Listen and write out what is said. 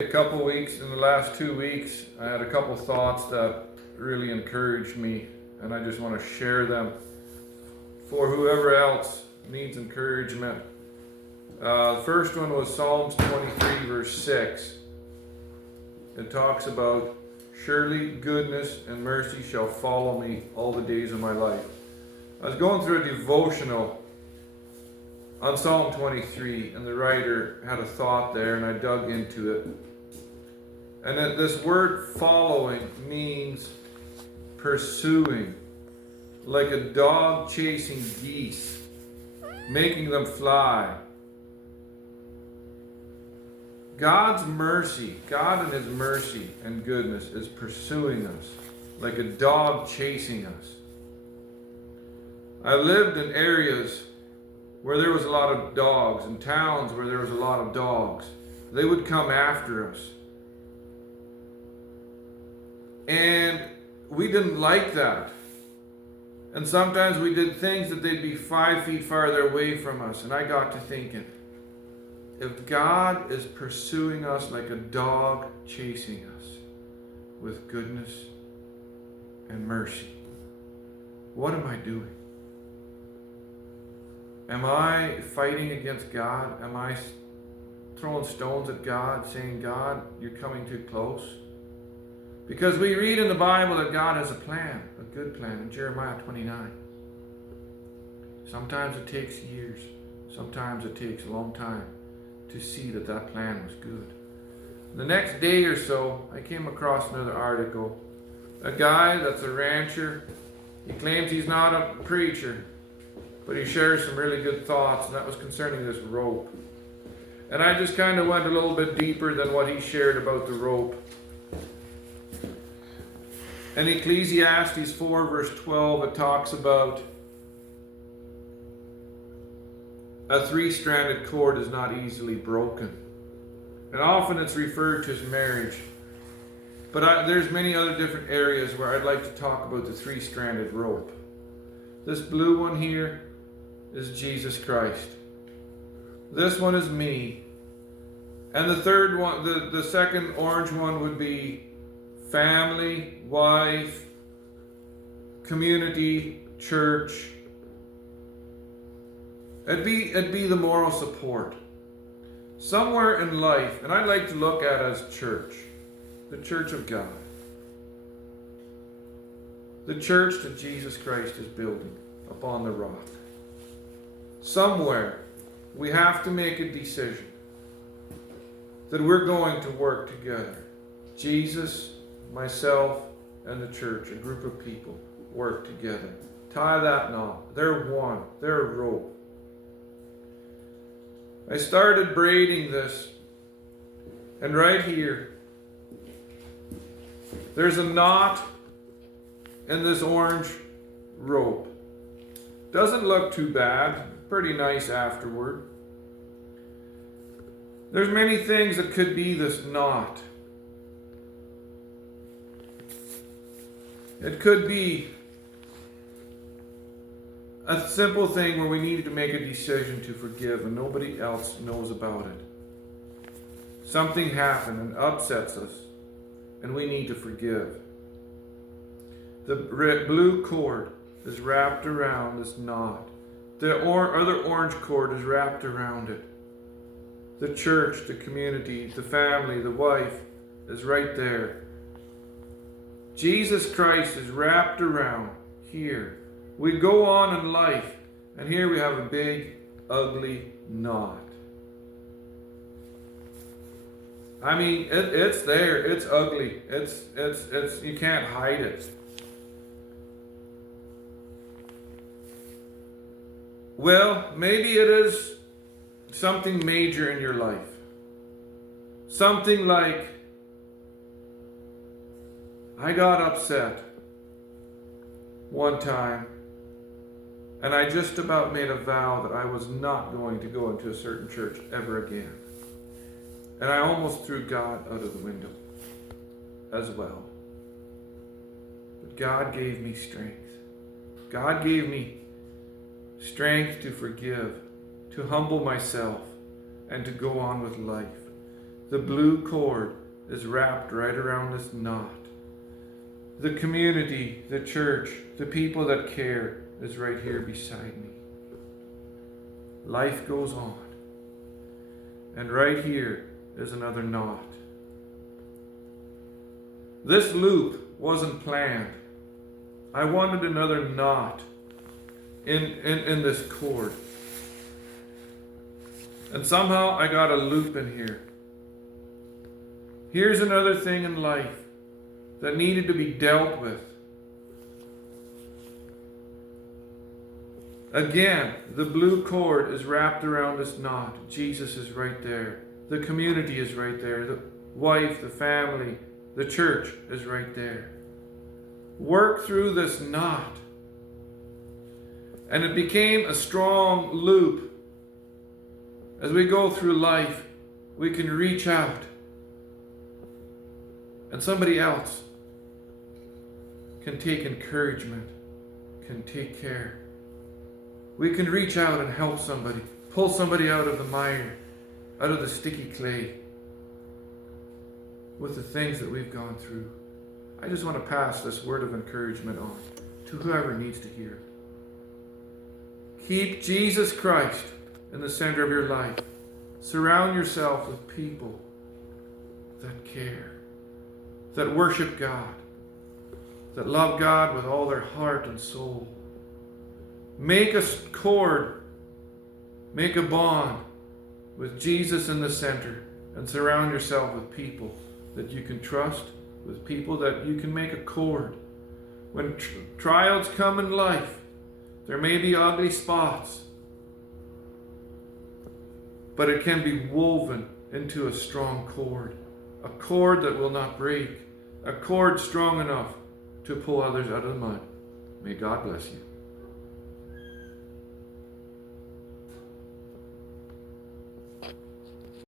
A couple weeks, in the last 2 weeks, I had a couple thoughts that really encouraged me, and I just want to share them for whoever else needs encouragement. The first one was Psalms 23, verse 6. It talks about, "Surely goodness and mercy shall follow me all the days of my life." I was going through a devotional on Psalm 23, and the writer had a thought there, and I dug into it. And that this word following means pursuing, like a dog chasing geese, making them fly. God's mercy, God in His mercy and goodness is pursuing us, like a dog chasing us. I lived in areas where there was a lot of dogs, in towns where there was a lot of dogs. They would come after us. And we didn't like that. And sometimes we did things that they'd be 5 feet farther away from us. And I got to thinking, if God is pursuing us like a dog chasing us with goodness and mercy, what am I doing? Am I fighting against God? Am I throwing stones at God, saying, "God, you're coming too close"? Because we read in the Bible that God has a plan, a good plan, in Jeremiah 29. Sometimes it takes years. Sometimes it takes a long time to see that that plan was good. The next day or so, I came across another article. A guy that's a rancher, he claims he's not a preacher, but he shares some really good thoughts, and that was concerning this rope. And I just kind of went a little bit deeper than what he shared about the rope. In Ecclesiastes 4, verse 12, it talks about a three-stranded cord is not easily broken. And often it's referred to as marriage. But there's many other different areas where I'd like to talk about the three-stranded rope. This blue one here is Jesus Christ. This one is me. And the third one, the second orange one would be family, wife, community, church. It'd be the moral support. Somewhere in life, and I'd like to look at as church, the church of God. The church that Jesus Christ is building upon the rock. Somewhere we have to make a decision that we're going to work together. Jesus, myself, and the church, a group of people, work together. Tie that knot. They're one. They're a rope. I started braiding this, and right here, there's a knot in this orange rope. Doesn't look too bad. Pretty nice afterward. There's many things that could be this knot. It could be a simple thing where we need to make a decision to forgive and nobody else knows about it. Something happened and upsets us and we need to forgive. The blue cord is wrapped around this knot. The other orange cord is wrapped around it. The church, the community, the family, the wife is right there. Jesus Christ is wrapped around here. We go on in life, and here we have a big, ugly knot. I mean, it's there. It's ugly. It's you can't hide it. Well, maybe it is something major in your life. Something like, I got upset one time and I just about made a vow that I was not going to go into a certain church ever again. And I almost threw God out of the window as well. But God gave me strength. God gave me strength to forgive, to humble myself, and to go on with life. The blue cord is wrapped right around this knot. The community, the church, the people that care is right here beside me. Life goes on. And right here is another knot. This loop wasn't planned. I wanted another knot in this cord. And somehow I got a loop in here. Here's another thing in life that needed to be dealt with. Again, the blue cord is wrapped around this knot. Jesus is right there. The community is right there. The wife, the family, the church is right there. Work through this knot. And it became a strong loop. As we go through life, we can reach out. And somebody else can take encouragement, can take care. We can reach out and help somebody, pull somebody out of the mire, out of the sticky clay, with the things that we've gone through. I just want to pass this word of encouragement on to whoever needs to hear it. Keep Jesus Christ in the center of your life. Surround yourself with people that care, that worship God, that love God with all their heart and soul. Make a cord, make a bond with Jesus in the center, and surround yourself with people that you can trust, with people that you can make a cord. When trials come in life, there may be ugly spots, but it can be woven into a strong cord, a cord that will not break, a cord strong enough to pull others out of the mud. May God bless you.